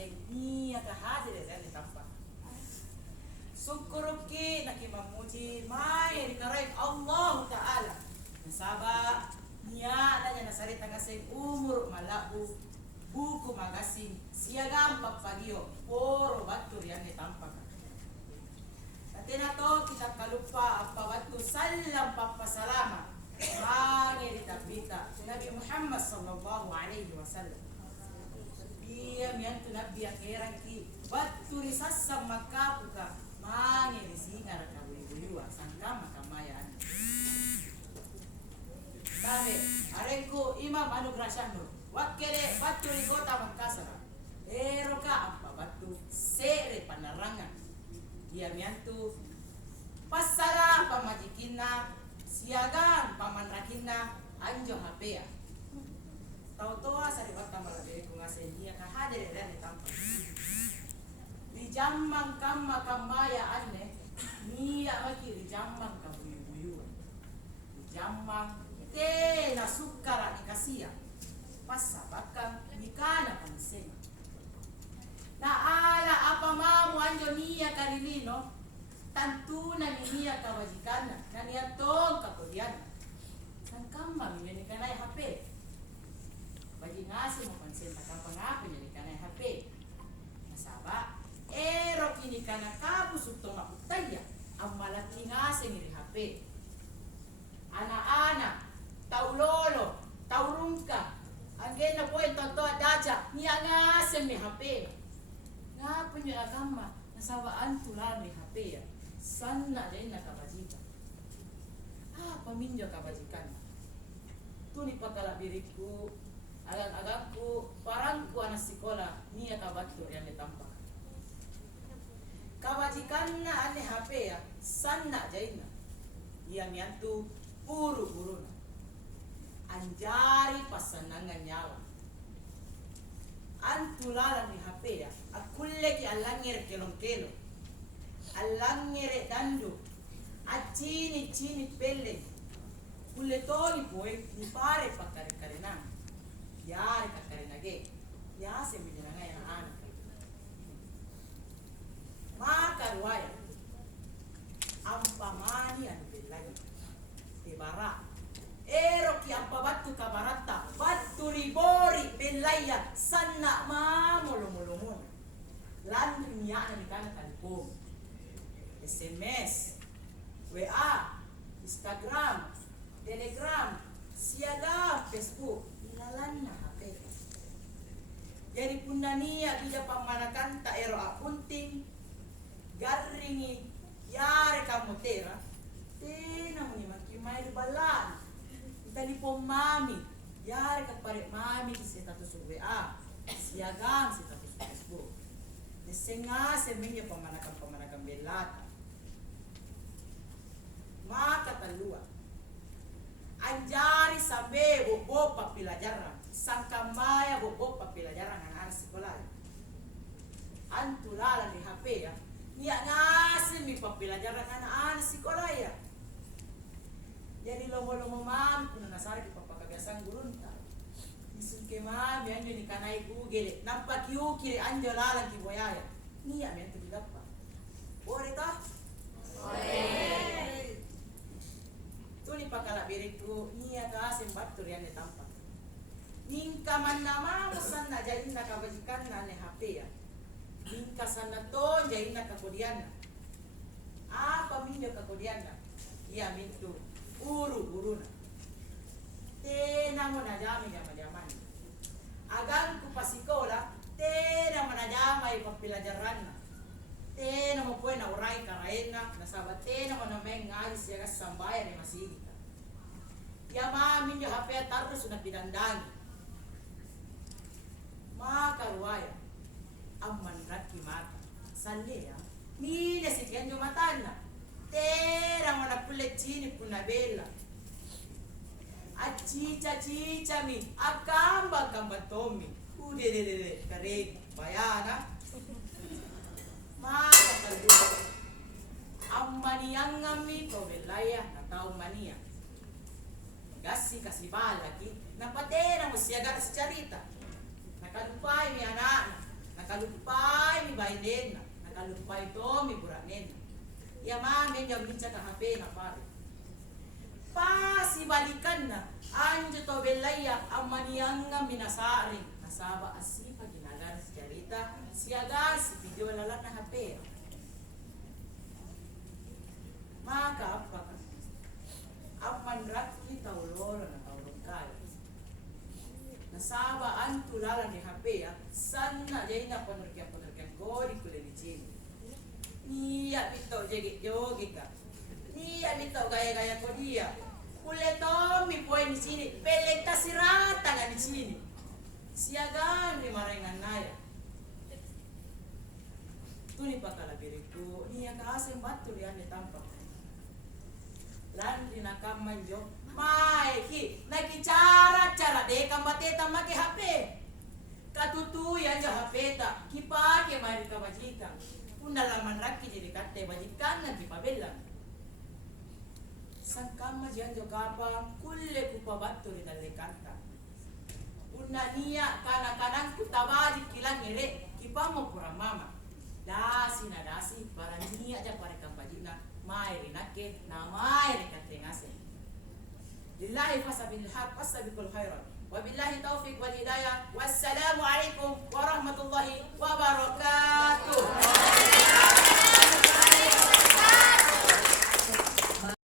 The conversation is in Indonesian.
kasing niya kahadir dan ditampak. Syukuruki nakimamuji may rikaray Allah Ta'ala. Nasaba niya na niya nasarita kasing umur malabu buku magasing siagam papagio poro batur yan ditampak. Dati na to kita kalupa apa batu salam papasalama mangin ditabita Nabi Muhammad sallallahu alaihi wasallam. Dia mian tu Nabi akhiran ki batu risasa makapuka mangin singar kabuyuyua sangkama kamayaan. Dame arenku Imam Anugrah Syahnur wakere batu di kota Makassar. Eroka apa batu sere panarangan. Dia miantu pasara pamajikina siagan pamanrakina anjo hapea. Tau toa sari bata malabere ku ngasen dia kahadir dan ditampak. Di jamang kama kamaya anne niya maki di jamang kabuyu-buyu. Di jamang te na sukara ni kasia. Pasa bakang nikana panisema. Na ala apa mamu anjo niya karilino tantuna ni niya kawajikana na niya tong kakodiana. Sangkama mimeni kanay hape. Bagi ngasi mo pansenta kapang apa niya ni kanay hape. Nasaba ero kini kana kabu sutong makutaya ang malaki ngasi ngiri hape. Ana-ana taulolo taurungka anggen na po yung tontoa daja niya ngasi mi hape. Nga po niya agama, nasawaan tulang ni hape ya. Sana din nakabajikan. Paminyo kabajikan. Tuni pakalabiriku, agang-agangku, parang ku anak sekolah, niya kabatur yang ditampak. Kabajikan na ane hape ya, sana jaina. Yang yantu puru-puru na. Anjari pasanangan nyawa. Antularan ni hape ya, akulle ki alangir kelong-kelong. Alangir dandu. Acini pelle. Kulle toli boy ni pare pakare-karena. Yare kakarenage. Ya se midinanga ya anak. Maka ruaya. Ampamani anu belagi. Tebara. Ero ki apa batu kabarata batu ribori belaya sana mamulumulumun landu niya ni kana talpom SMS WA Instagram Telegram siaga Facebook ilalan na hape. Jadi punania bija pamanakan ta ero apunting garingi yare kamotera tena muni makimai balan telepon mami, yari kaparik mami si status WA, siagang si status Facebook. Desenga seminyo pamanakan belata. Maka talua. Anjari sambe bobo papilajaran, sangkamaya bobo papilajaran anak sekolah. Antulala di HP ya, niya ngasih mi papilajaran anak sekolah ya. Jadi lomo-lomo mami kuna nasari ki papakagasan gurunta. Isun ke mami anjo ni kanai kugele. Nampak yu kiri anjo lalang ki boyaya. Niya mento digappa. Boleh ta? Boleh. Tuni pakala biriku niya ka asim batur yan ni tampak. Ningka man nama musan na jayin na kabajikan na ne HP ya. Ningka sana to jayin na kakodiana. Apa minyo kakodiana? Iya mintu. Uru-uru na. Tena mo na jami nga majamani. Agang ku pasikola, tena mo na jamay papilajaran na. Tena mo po na uray karain na, nasabat tena mo na may ngayon siya kasambaya ni masigita. Yamamin yung hape at tarus na pinandagi. Makaruaya, ang manrat kimata. Sali ya, mina si kian yung matan na. Tera mana pulet chini punabela. Achicha mi akamba tomi. Udedede kare bayana. Maka kaldu. Ammaniang ngami ko belaya na tao mania. Kasi bala ki napatera mo siya gara sa charita. Nakalupay mi anak. nakalupai mi bainena, nakalupai to mi buranena. Ya mame jam minca ka HP na pare. Pas ibalikan na, anjo to belaya amanianga minasari. Nasaba asipa ginagana si Jarita, siaga si video lalat na HP. Maka apa ka? Aman rakki taulolo na taulong kaya. Nasaba antulala ni HP ya, sana jay na penerkian gori kule di sini. Iya bito jogi ka. Iya bito gaya-gaya ko dia. Kule Tommy poin di sini, pelekta sirata nga di sini. Siagan di marengan naya. Tuni pakalabiriku, niya kaaseng batu di ane tampak. Landi nakaman jo, maiki, nakicara de kambateta make HP. Katutuyan jo HP ta, kipake mari kabajika. Unalaman laki jadi kate bajikan na kipabelang. Sangkama diyan jo kapang kulle kupabatu di dalle kanta. Una niya kana-kanang kutabaji kilang ere kipamo pura mama. Dasi na dasi para niya aja pare kampajina mai rinake na mai rikate ngase. Lillahi fasabil haq fasabiqul khairat. Wabillahi taufiq wal hidayah. Wassalamu alaikum warahmatullahi wabarakatuh.